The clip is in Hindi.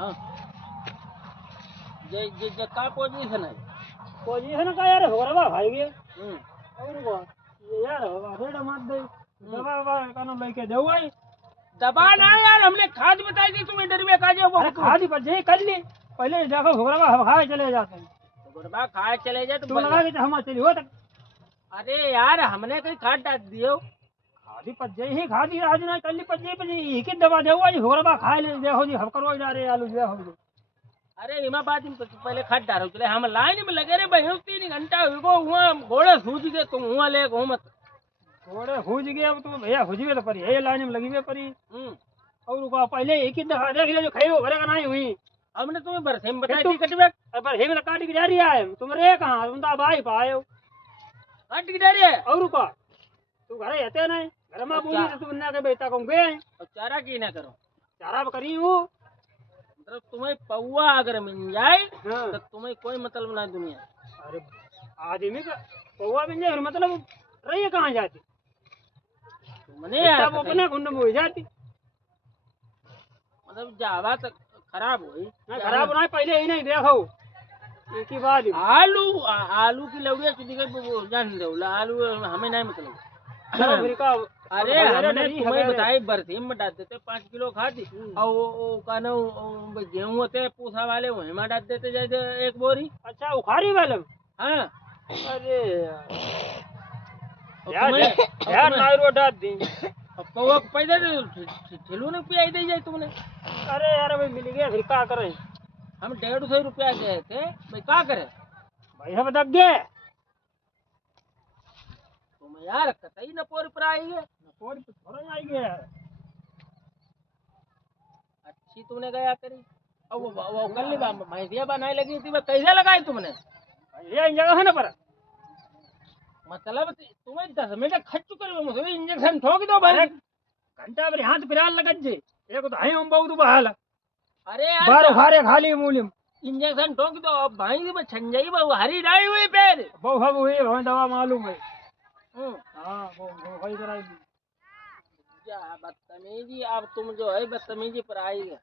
हाँ जे जे जे का पोजीशन है? पोजीशन का यार हो रहा भाई ये हम्म और वो ये यार रेड मार दे दवा ववा कानो लेके देऊ आई दबा ना यार, हमने खाद बताई थी तुम्हें डर में का जाओ। अरे खादी पर जे कर ली पहले देखो घोरवा हम खाए चले जाते हैं गुरबा खाए चले जाए तो तू लगा के हम चली हो तक अरे यार हमने कहीं खाद डाल दियो। खादी पर जे ही खादी आज ना कर ली पर जे ही की दवा देऊ आई घोरवा खाए ले देखो जी हम करवा जा रहे आलू देखो जी अरे इमा बात में पहले खाद डालो चले, हम लाइन में लगे रे भाई 3 घंटा हुआ हुआ घोड़े सूझ गए, तुम हुआ ले घूम मत। घोड़े हुज गए अब तो भैया हुज गए तो परी ये लाइन में लगी हुई परी और को पहले एक ही दफा देख ले जो खाई हो भरे का नहीं हुई हमने तुम्हें बरसे में बताई थी कटवे पर हेम काट के जा रही है तुम रे कहां तुम तो भाई पाए हो काट के जा रही है और को तू घरे रहते नहीं घर में बोली तो तू ना के बेटा को गए और चारा की ना करो। चारा करी हूँ मतलब तुम्हें पौवा अगर मिल जाए हाँ। तो तुम्हें कोई मतलब ना दुनिया। अरे आदमी का पौवा मिल जाए मतलब रही कहाँ जाती तुमने यार वो अपने कुंड में हो जाती मतलब जावा तक खराब हुई ना खराब ना पहले ही नहीं देखो एक ही बात आलू आलू की लौड़िया की दिक्कत जान दो आलू हमें नहीं मतलब। अमेरिका अरे हमने तुम्हें बताई बरसी में डाल देते 5 किलो खाती और वो कानो गेहूं होते पूसा वाले वहीं में डाल देते जैसे 1 बोरी। अच्छा उखाड़ी वाले हाँ अरे और यार तुम्हें यार नायरो डाल दी पौवा को पैदा ठेलू ने पियाई दी जाए तुमने। अरे यार भाई मिल गया फिर क्या करें हम 150 रुपया गए थे भाई क्या करे भाई हम दब गए तुम यार कतई न पोर पर आई है और थोड़ा आई गया अच्छी तुमने गया करी और वो कल भैंसिया बनाने लगी थी वो कैसे लगाई तुमने? ये जगह है ना पर मतलब तुम्हें 10 मिनट खच चुके हो मुझे इंजेक्शन ठोक दो भाई घंटा पर हाथ पिराल लगत जे एक तो है हम बहुत बहाल अरे यार बारो खारे खाली मूलिम इंजेक्शन ठोक दो अब भाई में छंजाई वो हरी डाई हुई पैर बहुत सब हुई हमें दवा मालूम है हम्म। हाँ वो वही कराई क्या बदतमीजी, अब तुम जो है बदतमीजी पर आई है।